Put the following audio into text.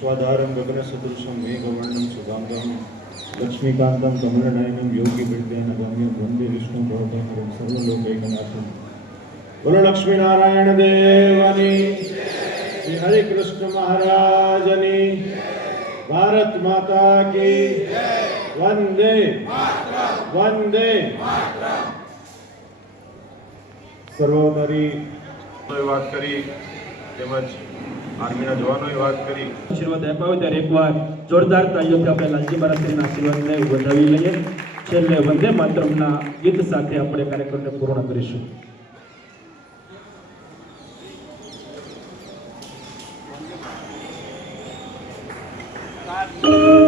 स्वाधारं गगनसदृशं मेघवर्णं शुभांगं लक्ष्मीकान्तं कमलनयनं योगिवृद्धेनगम्यं वन्दे विष्णुं भवभयहरं सर्वलोकैकनाथं। बोलो लक्ष्मी नारायण देवनी, श्री हरे कृष्ण महाराजनी, भारत माता की वंदे वंदे। सर्वोपरि વાત કરી તેમજ આર્મીના જવાનોએ વાત કરી આશીર્વાદ આપ્યા ત્યારે એકવાર જોરદાર તાળીઓથી આપણે લાલજી મહારાજના આશીર્વાદને વધાવી લઈએ. છેલ્લે વંદે માતરમના ગીત સાથે આપણે કાર્યક્રમને પૂર્ણ કરીશું. God.